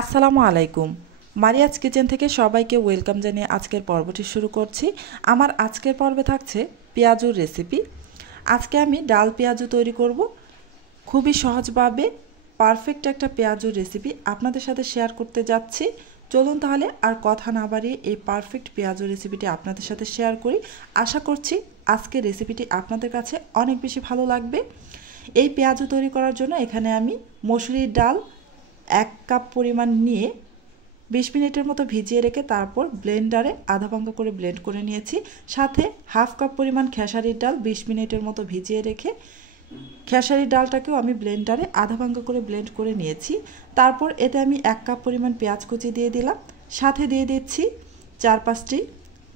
আসসালামু আলাইকুম। মারিয়াজ কিচেন থেকে সবাইকে ওয়েলকাম জানিয়ে আজকের পর্বটি শুরু করছি। আমার আজকের পর্বে থাকছে পেঁয়াজুর রেসিপি। আজকে আমি ডাল পেঁয়াজু তৈরি করব। খুবই সহজভাবে পারফেক্ট একটা পেঁয়াজুর রেসিপি আপনাদের সাথে শেয়ার করতে যাচ্ছি। চলুন তাহলে আর কথা না বাড়িয়ে এই পারফেক্ট পেঁয়াজুর রেসিপিটি আপনাদের সাথে শেয়ার করি। আশা করছি আজকের রেসিপিটি আপনাদের কাছে অনেক বেশি ভালো লাগবে। এই পেঁয়াজু তৈরি করার জন্য এখানে আমি মসুরির ডাল 1 কাপ পরিমাণ নিয়ে 20 মিনিটের মতো ভিজিয়ে রেখে তারপর ব্লেন্ডারে আধা ভাঙা করে ব্লেন্ড করে নিয়েছি। সাথে হাফ কাপ পরিমাণ খেসারির ডাল 20 মিনিটের মতো ভিজিয়ে রেখে খেসারির ডালটাকেও আমি ব্লেন্ডারে আধা ভাঙা করে ব্লেন্ড করে নিয়েছি। তারপর এতে আমি 1 কাপ পরিমাণ পেঁয়াজ কুচি দিয়ে দিলাম। সাথে দিয়ে দিচ্ছি 4-5টি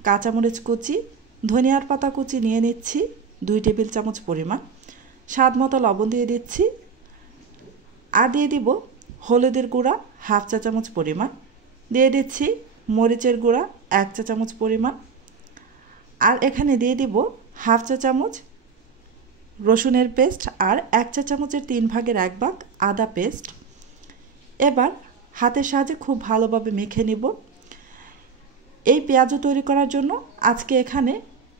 কাঁচামরিচ কুচি, ধনিয়ার পাতা কুচি নিয়ে নিচ্ছি 2 টেবিল চামচ পরিমাণ, স্বাদ মতো লবণ দিয়ে দিচ্ছি, আর দিয়ে দিব হলুদের গুঁড়া হাফ চা চামচ পরিমাণ, দিয়ে দিচ্ছি মরিচের গুঁড়া 1 চা চামচ পরিমাণ, আর এখানে দিয়ে দিব হাফ চা চামচ রসুনের পেস্ট আর 1 চা চামচের 3 ভাগের 1 ভাগ আদা পেস্ট। এবার হাতের সাহায্যে খুব ভালোভাবে মেখে নিব। এই পেঁয়াজু তৈরি করার জন্য আজকে এখানে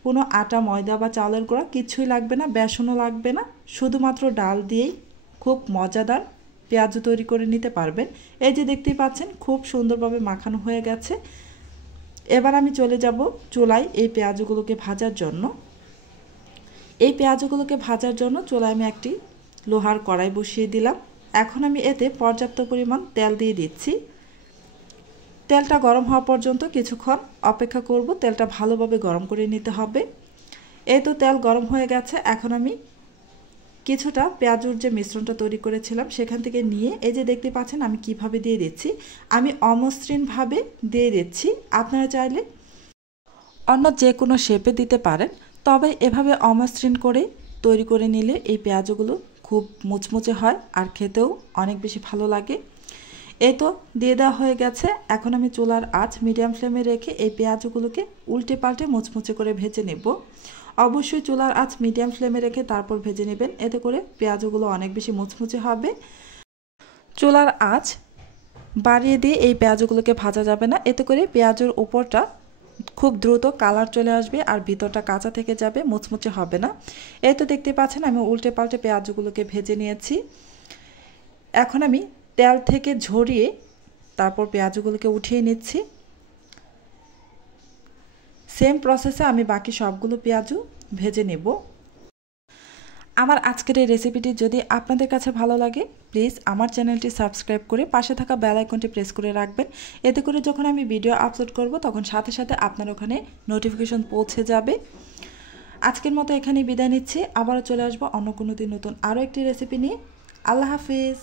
কোনো আটা, ময়দা বা চালের গুঁড়া কিছুই লাগবে না, বেসনও লাগবে না, শুধুমাত্র ডাল দিয়েই খুব মজাদার পেঁয়াজু তৈরি করে নিতে পারবেন। এই যে দেখতেই পাচ্ছেন খুব সুন্দরভাবে মাখানো হয়ে গেছে। এবার আমি চলে যাব চুলায় এই পেঁয়াজগুলোকে ভাজার জন্য। এই পেঁয়াজগুলোকে ভাজার জন্য চুলায় আমি একটি লোহার কড়াই বসিয়ে দিলাম। এখন আমি এতে পর্যাপ্ত পরিমাণ তেল দিয়ে দিচ্ছি। তেলটা গরম হওয়া পর্যন্ত কিছুক্ষণ অপেক্ষা করব। তেলটা ভালোভাবে গরম করে নিতে হবে। এই তো তেল গরম হয়ে গেছে। এখন আমি কিছুটা পেঁয়াজুর যে মিশ্রণটা তৈরি করেছিলাম সেখান থেকে নিয়ে এই যে দেখতে পাচ্ছেন আমি কিভাবে দিয়ে দিচ্ছি। আমি অমসৃণভাবে দিয়ে দিচ্ছি। আপনারা চাইলে অন্য যে কোনো শেপে দিতে পারেন, তবে এভাবে অমসৃণ করে তৈরি করে নিলে এই পেঁয়াজগুলো খুব মুচমুচে হয় আর খেতেও অনেক বেশি ভালো লাগে। এই তো দিয়ে দেওয়া হয়ে গেছে। এখন আমি চুলার আঁচ মিডিয়াম ফ্লেমে রেখে এই পেঁয়াজগুলোকে উল্টে পাল্টে মুচমুচে করে ভেজে নেব। অবশ্যই চুলার আঁচ মিডিয়াম ফ্লেমে রেখে তারপর ভেজে নেবেন, এতে করে পেঁয়াজগুলো অনেক বেশি মুচমুচে হবে। চুলার আঁচ বাড়িয়ে দিয়ে এই পেঁয়াজগুলোকে ভাজা যাবে না, এতে করে পেঁয়াজের উপরটা খুব দ্রুত কালার চলে আসবে আর ভিতরটা কাঁচা থেকে যাবে, মুচমুচে হবে না। এই তো দেখতে পাচ্ছেন আমি উল্টে পাল্টে পেঁয়াজগুলোকে ভেজে নিয়েছি। এখন আমি তেল থেকে ঝরিয়ে তারপর পেঁয়াজগুলোকে উঠিয়ে নিচ্ছি। সেম প্রসেসে আমি বাকি সবগুলো পেঁয়াজু ভেজে নেব। আমার আজকের এই রেসিপিটি যদি আপনাদের কাছে ভালো লাগে প্লিজ আমার চ্যানেলটি সাবস্ক্রাইব করে পাশে থাকা বেল আইকনটি প্রেস করে রাখবেন। এতে করে যখন আমি ভিডিও আপলোড করব তখন সাথে সাথে আপনার ওখানে নোটিফিকেশন পৌঁছে যাবে। আজকের মতো এখানেই বিদায় নিচ্ছি। আবারও চলে আসবো অন্য কোনো দিন নতুন আরও একটি রেসিপি নিয়ে। আল্লাহ হাফিজ।